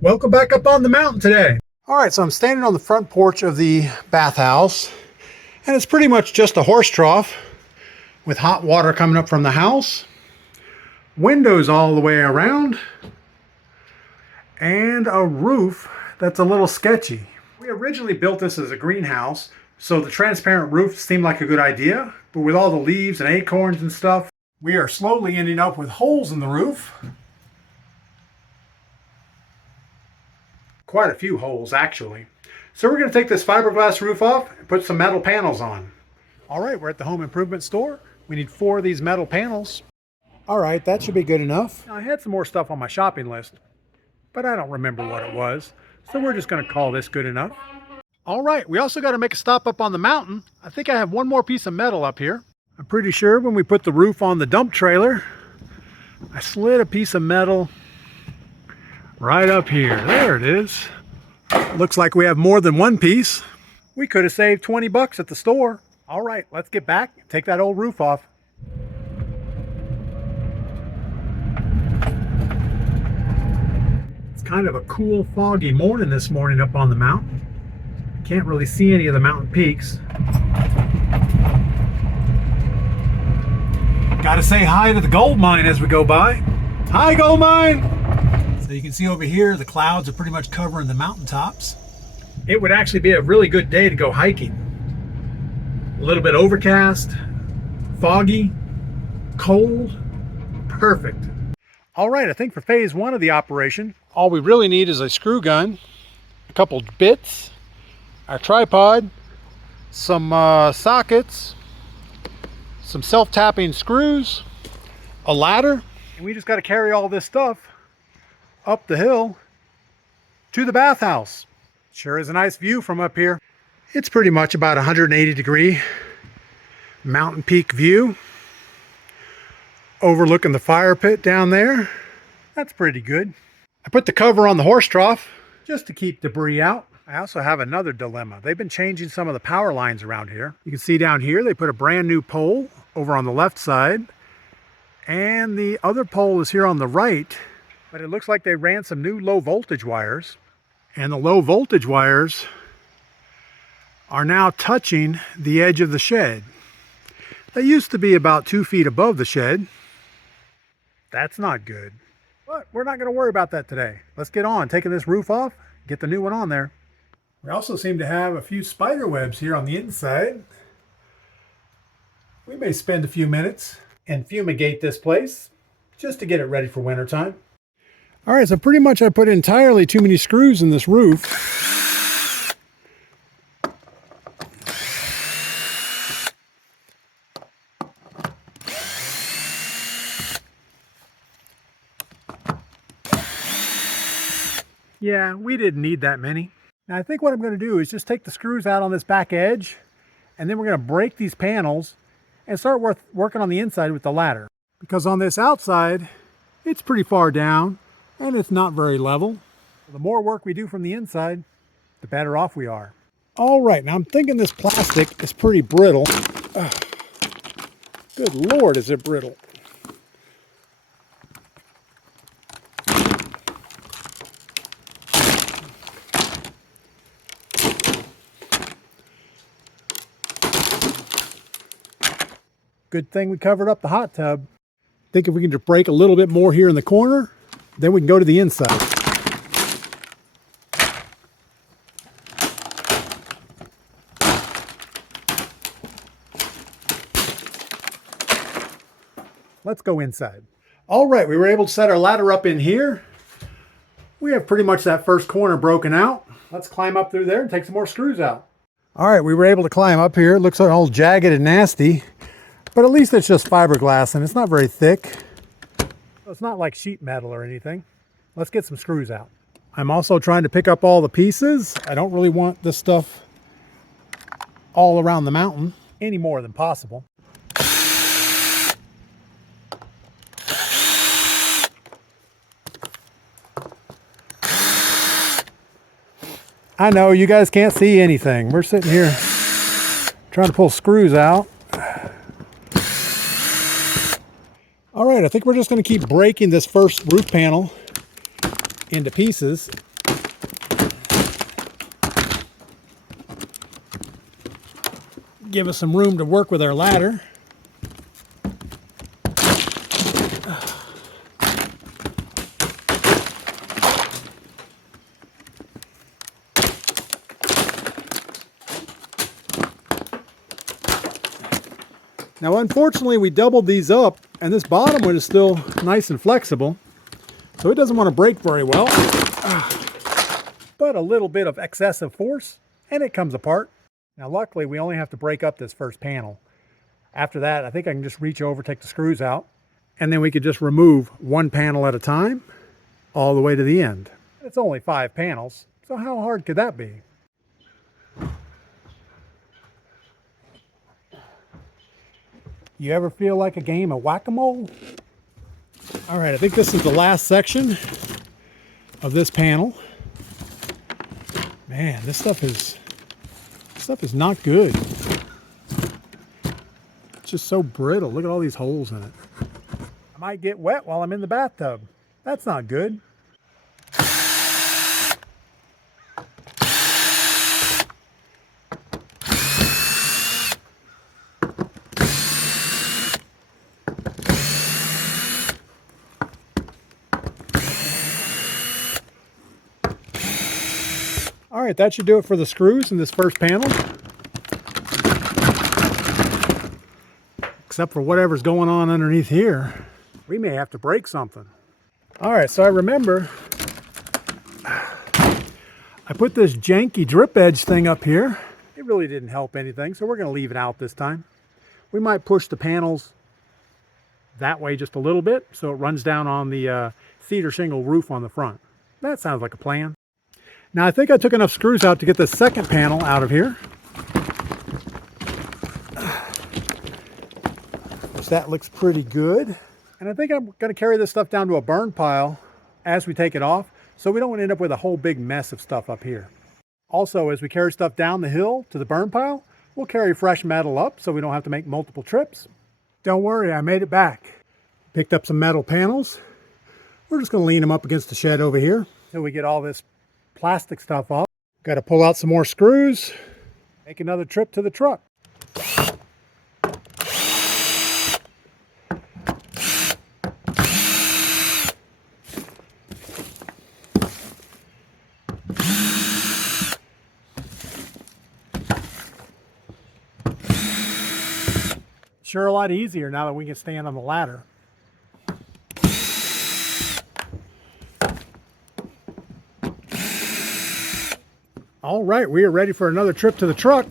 Welcome back up on the mountain today. All right, so I'm standing on the front porch of the bathhouse, and it's pretty much just a horse trough with hot water coming up from the house, windows all the way around, and a roof that's a little sketchy. We originally built this as a greenhouse, so the transparent roof seemed like a good idea, but with all the leaves and acorns and stuff, we are slowly ending up with holes in the roof. Quite a few holes, actually. So we're going to take this fiberglass roof off and put some metal panels on. All right, we're at the home improvement store. We need 4 of these metal panels. All right, that should be good enough. Now, I had some more stuff on my shopping list, but I don't remember what it was. So we're just going to call this good enough. All right, we also got to make a stop up on the mountain. I think I have one more piece of metal up here. I'm pretty sure when we put the roof on the dump trailer, I slid a piece of metal right up here. There it is. Looks like we have more than one piece. We could have saved 20 bucks at the store. All right, let's get back and take that old roof off. It's kind of a cool, foggy morning this morning up on the mountain. Can't really see any of the mountain peaks. Gotta say hi to the gold mine as we go by. Hi, gold mine! So you can see over here, the clouds are pretty much covering the mountaintops. It would actually be a really good day to go hiking. A little bit overcast, foggy, cold, perfect. All right, I think for phase 1 of the operation, all we really need is a screw gun, a couple bits, our tripod, some sockets, some self-tapping screws, a ladder, and we just got to carry all this stuff up the hill to the bathhouse. Sure is a nice view from up here. It's pretty much about 180-degree mountain peak view overlooking the fire pit down there. That's pretty good. I put the cover on the horse trough just to keep debris out. I also have another dilemma. They've been changing some of the power lines around here. You can see down here they put a brand new pole over on the left side, and the other pole is here on the right. But it looks like they ran some new low voltage wires, and the low voltage wires are now touching the edge of the shed. They used to be about 2 feet above the shed. That's not good. But we're not going to worry about that today. Let's get on taking this roof off, get the new one on there. We also seem to have a few spider webs here on the inside. We may spend a few minutes and fumigate this place just to get it ready for winter time. All right, so pretty much I put entirely too many screws in this roof. Yeah, we didn't need that many. Now I think what I'm going to do is just take the screws out on this back edge, and then we're going to break these panels and start working on the inside with the ladder. Because on this outside, it's pretty far down, and it's not very level. The more work we do from the inside, the better off we are. All right, now I'm thinking this plastic is pretty brittle. Good Lord, is it brittle. Good thing we covered up the hot tub. I think if we can just break a little bit more here in the corner, then we can go to the inside. Let's go inside. All right, we were able to set our ladder up in here. We have pretty much that first corner broken out. Let's climb up through there and take some more screws out. All right, we were able to climb up here. It looks all jagged and nasty, but at least it's just fiberglass and it's not very thick. It's not like sheet metal or anything. Let's get some screws out. I'm also trying to pick up all the pieces. I don't really want this stuff all around the mountain any more than possible. I know you guys can't see anything. We're sitting here trying to pull screws out. All right, I think we're just going to keep breaking this first roof panel into pieces give us some room to work with our ladder. Now unfortunately we doubled these up and this bottom one is still nice and flexible, so it doesn't want to break very well. But a little bit of excessive force and it comes apart. Now luckily we only have to break up this first panel. After that I think I can just reach over, take the screws out, and then we could just remove one panel at a time all the way to the end. It's only 5 panels, so how hard could that be? You ever feel like a game of whack-a-mole? All right, I think this is the last section of this panel. Man, this stuff is not good. It's just so brittle. Look at all these holes in it. I might get wet while I'm in the bathtub. That's not good. All right, that should do it for the screws in this first panel. Except for whatever's going on underneath here. We may have to break something. All right, so I remember I put this janky drip edge thing up here. It really didn't help anything, so we're going to leave it out this time. We might push the panels that way just a little bit so it runs down on the cedar shingle roof on the front. That sounds like a plan. Now I think I took enough screws out to get the second panel out of here. Which that looks pretty good. And I think I'm going to carry this stuff down to a burn pile as we take it off, so we don't end up with a whole big mess of stuff up here. Also, as we carry stuff down the hill to the burn pile, we'll carry fresh metal up so we don't have to make multiple trips. Don't worry, I made it back. Picked up some metal panels. We're just going to lean them up against the shed over here until we get all this plastic stuff off. Got to pull out some more screws, make another trip to the truck. Sure a lot easier now that we can stand on the ladder. All right, we are ready for another trip to the truck.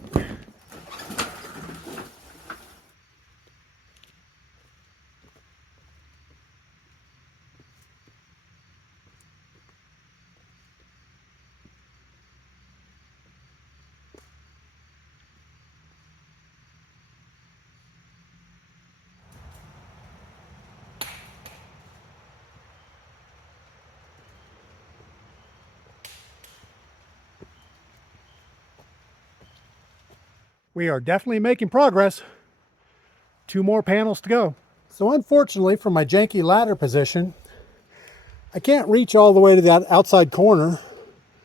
We are definitely making progress. 2 more panels to go. So unfortunately for my janky ladder position, I can't reach all the way to the outside corner.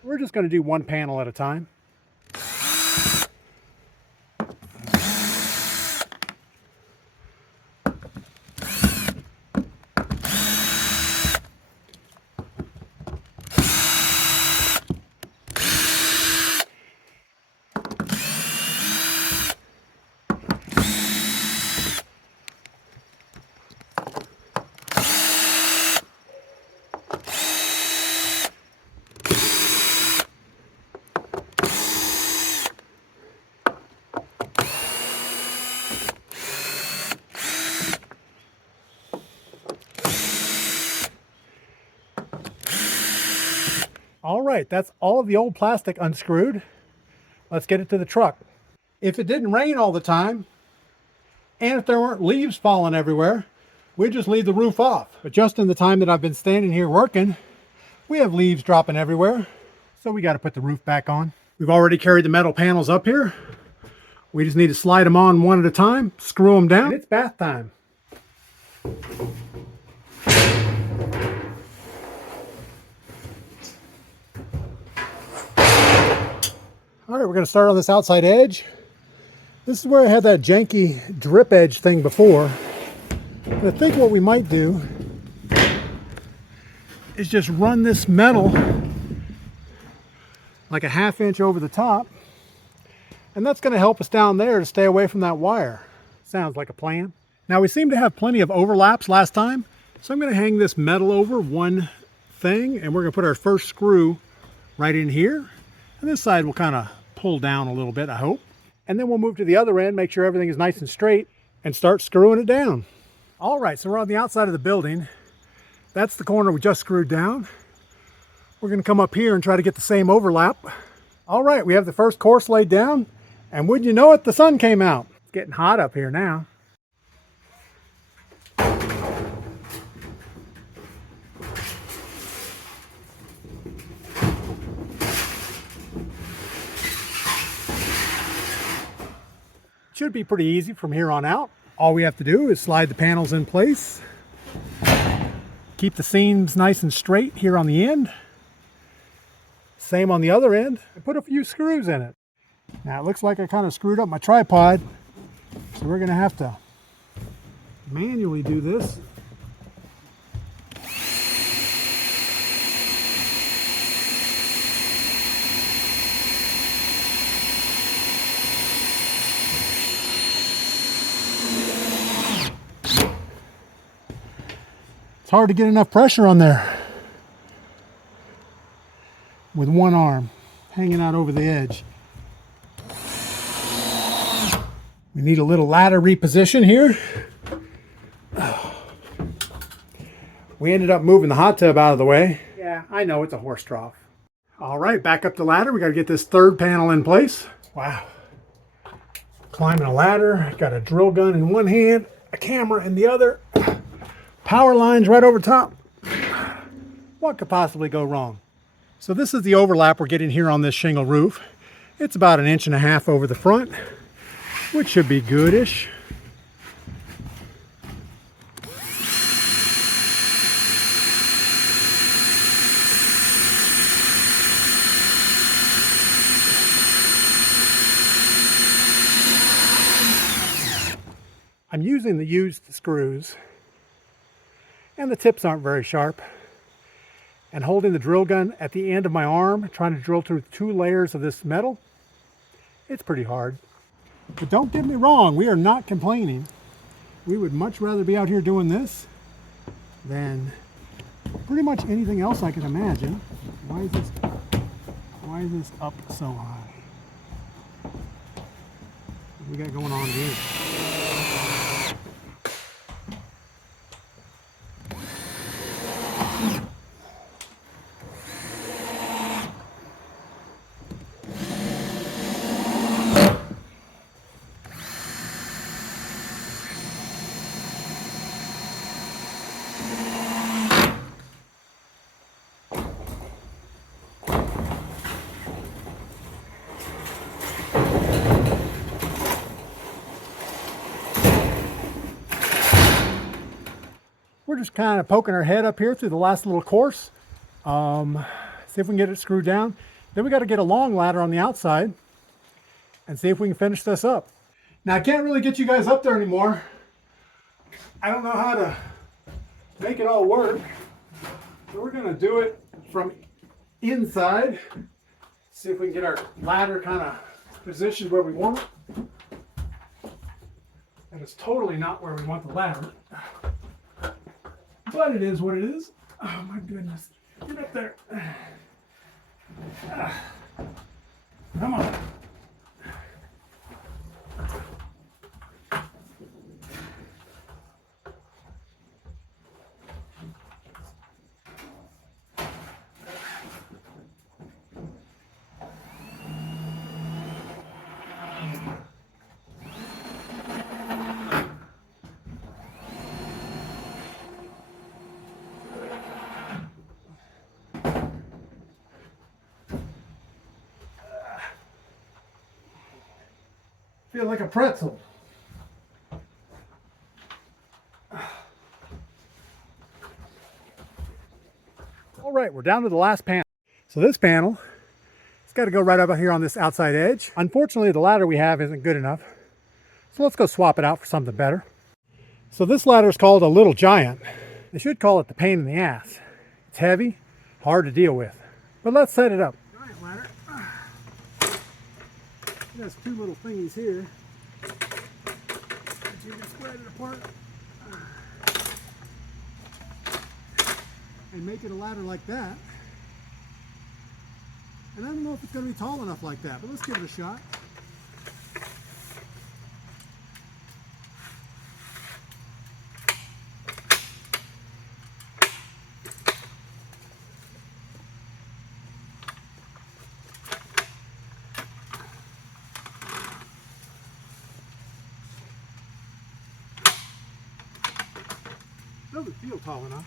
We're just going to do 1 panel at a time. All right, that's all of the old plastic unscrewed. Let's get it to the truck. If it didn't rain all the time, and if there weren't leaves falling everywhere, we'd just leave the roof off. But just in the time that I've been standing here working, we have leaves dropping everywhere. So we got to put the roof back on. We've already carried the metal panels up here. We just need to slide them on one at a time, screw them down. And it's bath time. All right, we're going to start on this outside edge. This is where I had that janky drip edge thing before. And I think what we might do is just run this metal like a 1/2 inch over the top, and that's going to help us down there to stay away from that wire. Sounds like a plan. Now we seem to have plenty of overlaps last time, so I'm going to hang this metal over one thing, and we're going to put our first screw right in here, and this side will kind of pull down a little bit, I hope. And then we'll move to the other end, make sure everything is nice and straight, and start screwing it down. All right, so we're on the outside of the building. That's the corner we just screwed down. We're going to come up here and try to get the same overlap. All right, we have the first course laid down, and wouldn't you know it, the sun came out. It's getting hot up here now. Should be pretty easy from here on out. All we have to do is slide the panels in place, keep the seams nice and straight here on the end, same on the other end, and put a few screws in it. Now it looks like I kind of screwed up my tripod, so we're going to have to manually do this. Hard to get enough pressure on there with one arm hanging out over the edge. We need a little ladder reposition here. We ended up moving the hot tub out of the way. Yeah, I know it's a horse trough. All right, back up the ladder. We got to get this third panel in place. Wow. Climbing a ladder, got a drill gun in one hand, a camera in the other. Power lines right over top. What could possibly go wrong? So this is the overlap we're getting here on this shingle roof. It's about 1.5 inches over the front, which should be goodish. I'm using the used screws, and the tips aren't very sharp, and holding the drill gun at the end of my arm, trying to drill through 2 layers of this metal, it's pretty hard. But don't get me wrong, we are not complaining. We would much rather be out here doing this than pretty much anything else I can imagine. Why is this up so high? What we got going on here? We're just kind of poking our head up here through the last little course. See if we can get it screwed down. Then we got to get a long ladder on the outside and see if we can finish this up. Now I can't really get you guys up there anymore. I don't know how to make it all work. So we're going to do it from inside. See if we can get our ladder kind of positioned where we want it. And it's totally not where we want the ladder. But it is what it is. Oh my goodness. Get up there. Come on. Feel like a pretzel. All right, we're down to the last panel. So this panel, it's got to go right up here on this outside edge. Unfortunately, the ladder we have isn't good enough. So let's go swap it out for something better. So this ladder is called a Little Giant. They should call it the pain in the ass. It's heavy, hard to deal with. But let's set it up. Giant ladder. It has two little thingies here. You can spread it apart and make it a ladder like that. And I don't know if it's going to be tall enough like that, but let's give it a shot. Doesn't feel tall enough.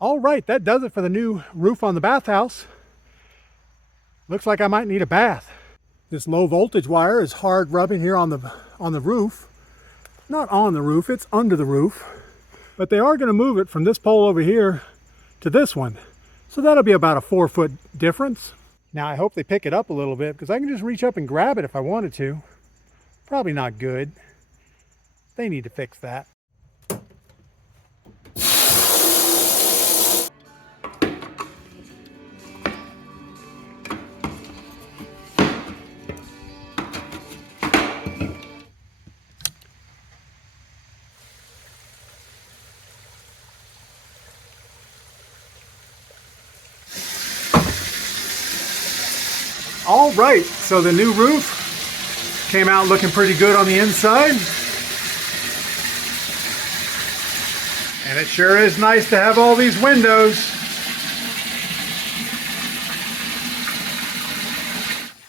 All right, that does it for the new roof on the bathhouse. Looks like I might need a bath. This low voltage wire is hard rubbing here on the roof. Not on the roof, it's under the roof. But they are going to move it from this pole over here to this one. So that'll be about a 4-foot difference. Now I hope they pick it up a little bit because I can just reach up and grab it if I wanted to. Probably not good. They need to fix that. All right, so the new roof came out looking pretty good on the inside. And it sure is nice to have all these windows.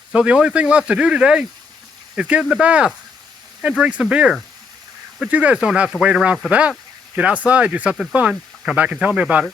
So the only thing left to do today is get in the bath and drink some beer. But you guys don't have to wait around for that. Get outside, do something fun, come back and tell me about it.